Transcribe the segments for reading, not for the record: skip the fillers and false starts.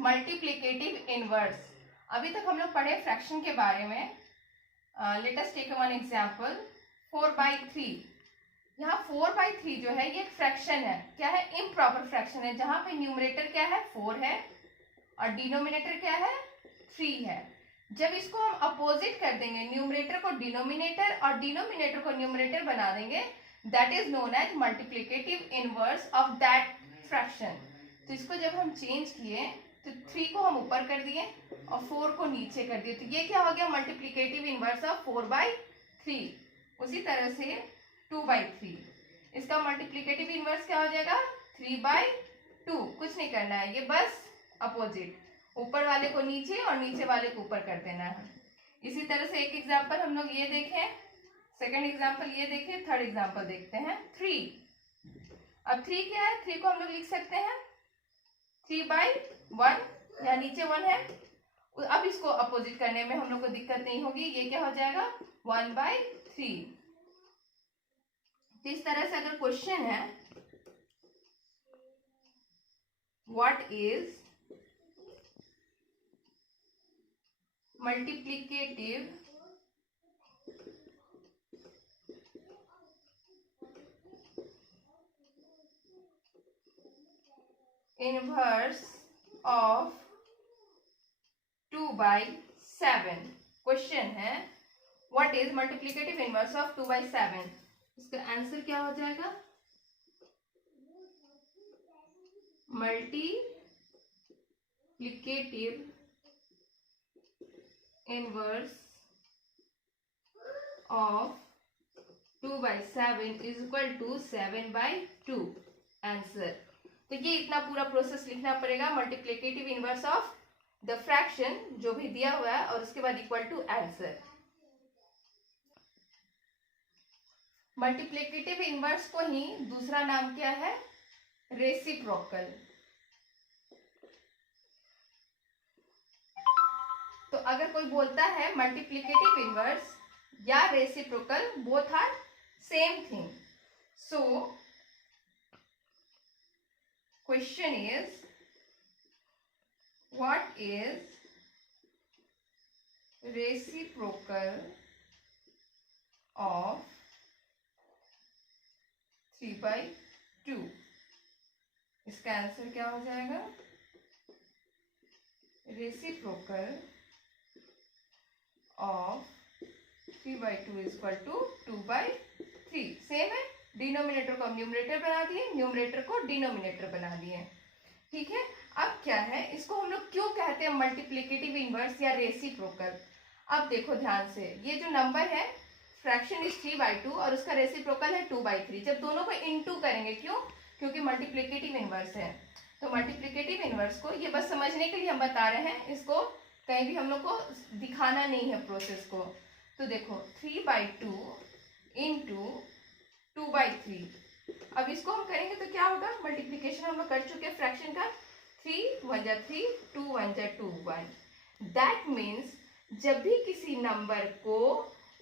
Multiplicative inverse. अभी तक हम लोग पढ़े फ्रैक्शन के बारे में। Let us take one example, 4/3। यहाँ 4/3 जो है ये एक फ्रैक्शन है। क्या है? इम्प्रॉपर फ्रैक्शन है, जहां पे न्यूमरेटर क्या है? 4 है और डिनोमिनेटर क्या है? 3 है। जब इसको हम अपोजिट कर देंगे, न्यूमरेटर को डिनोमिनेटर और डिनोमिनेटर को न्यूमरेटर बना देंगे, that is known as multiplicative inverse of that fraction. तो इसको जब हम चेंज किए तो 3 को हम ऊपर कर दिए और 4 को नीचे कर दिए, तो ये क्या हो गया? Multiplicative inverse of 4/3। उसी तरह से 2/3, इसका मल्टीप्लिकेटिव इनवर्स क्या हो जाएगा? 3/2। कुछ नहीं करना है, ये बस अपोजिट, ऊपर वाले को नीचे और नीचे वाले को ऊपर कर देना है। इसी तरह से एक एग्जांपल हम लोग ये देखें, सेकंड एग्जांपल ये देखें, थर्ड एग्जांपल देखते हैं 3। अब 3 क्या है? 3 को हम लोग लिख सकते हैं 3/1, या नीचे 1 है। अब इसको अपोजिट करने में हम लोग को दिक्कत नहीं होगी, ये क्या हो जाएगा? 1/3। इस तरह से अगर क्वेश्चन है what is multiplicative inverse of 2/7। Question है what is multiplicative inverse of 2/7। इसका आंसर क्या हो जाएगा? Multiplicative inverse of 2/7 is equal to 7/2 answer. तो ये इतना पूरा प्रोसेस लिखना पड़ेगा, multiplicative inverse of the fraction जो भी दिया हुआ है और उसके बाद equal to answer. Multiplicative inverse को ही दूसरा नाम क्या है? रेसिप्रोकल। तो अगर कोई बोलता है मल्टीप्लिकेटिव इनवर्स या reciprocal, both are same thing. So question is what is reciprocal of 3/2। इसका आंसर क्या हो जाएगा? Reciprocal of 3/2 is equal to 2/3। Same है, डिनोमिनेटर को हम न्यूमरेटर बना दिए, न्यूमरेटर को डिनोमिनेटर बना दिए। ठीक है। अब क्या है, इसको हम लोग क्यों कहते हैं मल्टीप्लिकेटिव इनवर्स या रेसिप्रोकल? अब देखो ध्यान से, ये जो नंबर है फ्रैक्शन इज 3/2 और उसका रेसिप्रोकल है 2/3। जब दोनों को इनटू करेंगे, क्यों? क्योंकि मल्टीप्लिकेटिव इनवर्स है। तो मल्टीप्लिकेटिव इनवर्स को, ये बस समझने के लिए हम बता रहे हैं, इसको कहीं भी हम लोग को दिखाना नहीं है प्रोसेस को। तो देखो 3/2 इंटू 2/3। अब इसको हम करेंगे तो क्या होगा? मल्टीप्लिकेशन हम लोग कर चुके हैं फ्रैक्शन का, 3 1 जा 3, 2 1 जा 2 1। दैट मीन्स जब भी किसी नंबर को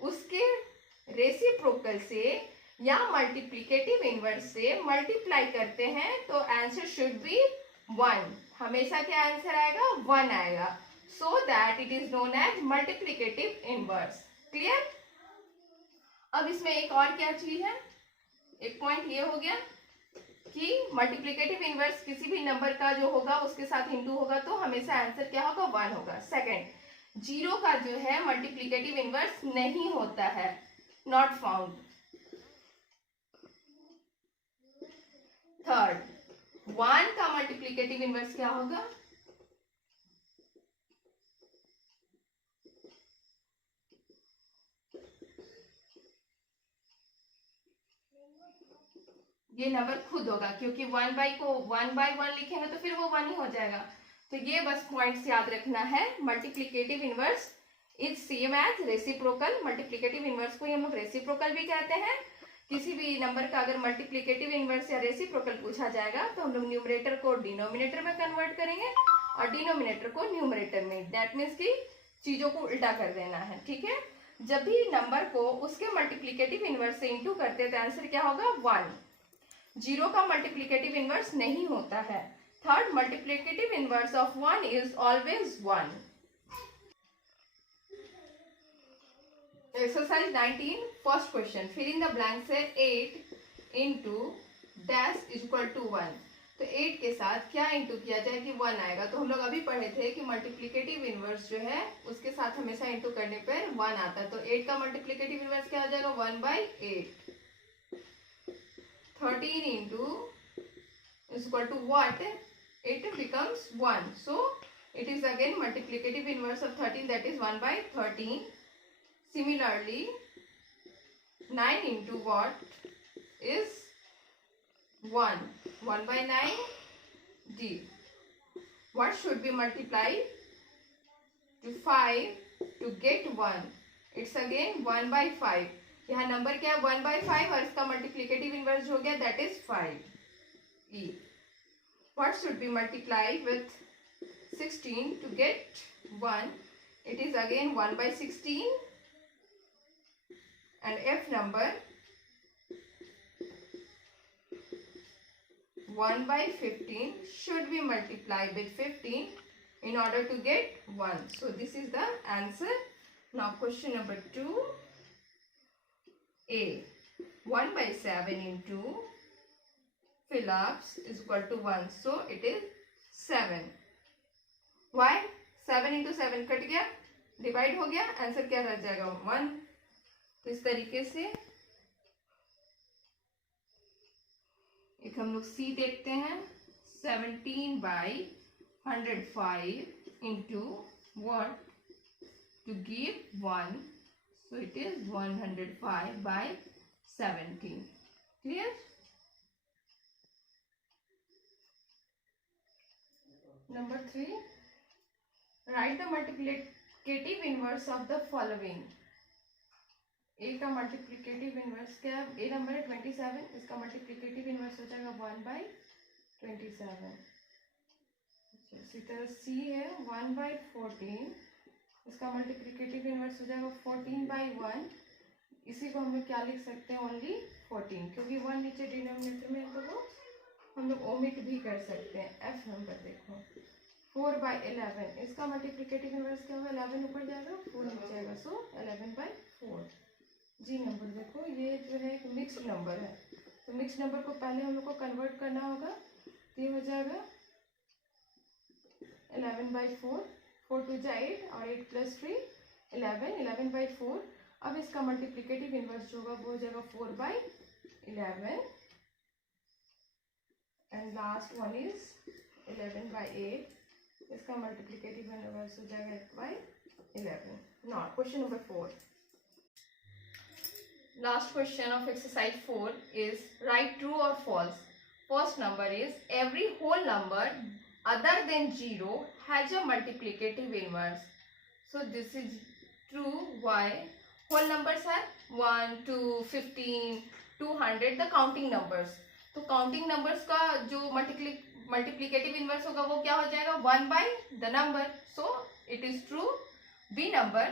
उसके रेसिप्रोकल से या मल्टीप्लिकेटिव इनवर्स से मल्टीप्लाई करते हैं तो आंसर शुड बी 1। हमेशा क्या आंसर आएगा? 1 आएगा। So that it is known as multiplicative inverse. Clear? अब इसमें एक और क्या चीज है, एक पॉइंट ये हो गया कि मल्टीप्लिकेटिव इनवर्स किसी भी नंबर का जो होगा उसके साथ इंटू होगा तो हमेशा आंसर क्या होगा? 1 होगा। सेकंड, 0 का जो है मल्टीप्लिकेटिव इनवर्स नहीं होता है, नॉट फाउंड। थर्ड, 1 का मल्टीप्लिकेटिव इनवर्स क्या होगा? ये नंबर खुद होगा, क्योंकि 1/1 लिखेंगे तो फिर वो 1 ही हो जाएगा। तो ये बस पॉइंट्स याद रखना है। Multiplicative inverse is same as reciprocal. Multiplicative inverse को हम लोग रेसिप्रोकल भी कहते हैं। किसी भी नंबर का अगर मल्टीप्लिकेटिव इनवर्स या रेसिप्रोकल पूछा जाएगा तो हम लोग न्यूमरेटर को डिनोमिनेटर में कन्वर्ट करेंगे और डिनोमिनेटर को न्यूमरेटर में। दैट मीन्स कि चीजों को उल्टा कर देना है। ठीक है। जब भी नंबर को उसके मल्टीप्लिकेटिव इनवर्स से इंटू करते हैं तो आंसर क्या होगा? 1। 0 का मल्टीप्लिकेटिव इनवर्स नहीं होता है। Third, multiplicative inverse of 1 is always 1. Exercise 19, first question. Fill in the blanks है 8 into dash is equal to 1. तो 8 के साथ क्या इंटू किया जाए कि 1 आएगा. तो हम लोग अभी पढ़े थे कि मल्टीप्लिकेटिव इनवर्स जो है उसके साथ हमेशा इंटू करने पर 1 आता है. तो 8 का मल्टीप्लिकेटिव इनवर्स क्या हो जाएगा 1/8. 13 into is equal to what? It becomes 1. So it is again multiplicative inverse of 13, that is 1/13. Similarly 9 into what is 1? 1/9. D. What should be multiplied to 5 to get 1? It's again 1/5. यहाँ number क्या है 1/5 और इसका multiplicative inverse हो गया that is 5. E. What should be multiplied with 16 to get 1? It is again 1/16. And F number 1/15 should be multiplied with 15 in order to get 1. So this is the answer. Now question number 2. A. 1/7 into Phillips is equal to 1. So it is 7. Why? 7 into 7 cut गया, divide हो गया, answer क्या रह जाएगा 1. तो इस तरीके से एक हम लोग सी देखते हैं. 17/105 into what to give 1. So it is 105/17. Clear? Number 3. Write the multiplicative inverse of the following. A का मल्टीप्लिकेटिव इनवर्स क्या है? ए नंबर है 27, इसका मल्टीप्लिकेटिव इनवर्स हो जाएगा 1/27. इसी तरह सी है 1/14, इसका मल्टीप्लिकेटिव इनवर्स हो जाएगा 14/1. इसी को हम लोग क्या लिख सकते हैं ओनली 14, क्योंकि 1 नीचे डिनोमिनेटर में तो वो हम लोग ओमिट भी कर सकते हैं. एफ नंबर देखो 4/11, इसका मल्टीप्लिकेटिव इनवर्स क्या होगा 11 ऊपर जाएगा 4 नीचे आएगा, सो 11/4. जी नंबर देखो ये जो है एक मिक्स्ड नंबर है, तो मिक्स्ड नंबर को पहले हम लोग को कन्वर्ट करना होगा. तो ये हो जाएगा 11/4, 4 2 जा 8 और 8 + 3 11, 11/4. अब इसका मल्टीप्लिकेटिव इनवर्स जो होगा वो हो जाएगा 4/11 एंड लास्ट वन इज 11/8. इसका मल्टीप्लिकेटिव इनवर्स हो जाएगा 8/11. Now question number 4. Last question of exercise 4 is write true or false. First number is every whole number other than 0 has a multiplicative inverse. So this is true. Why? Whole numbers are 1, 2, 15, 200, the counting numbers. तो counting numbers का जो multiplicative inverse होगा वो क्या हो जाएगा 1 by the number. So it is true. B number,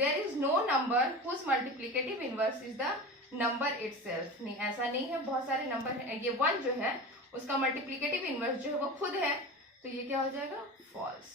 there is no number whose multiplicative inverse is the number itself. नहीं, ऐसा नहीं है, बहुत सारे नंबर हैं. ये 1 जो है उसका मल्टीप्लिकेटिव इनवर्स जो है वो खुद है, तो ये क्या हो जाएगा false.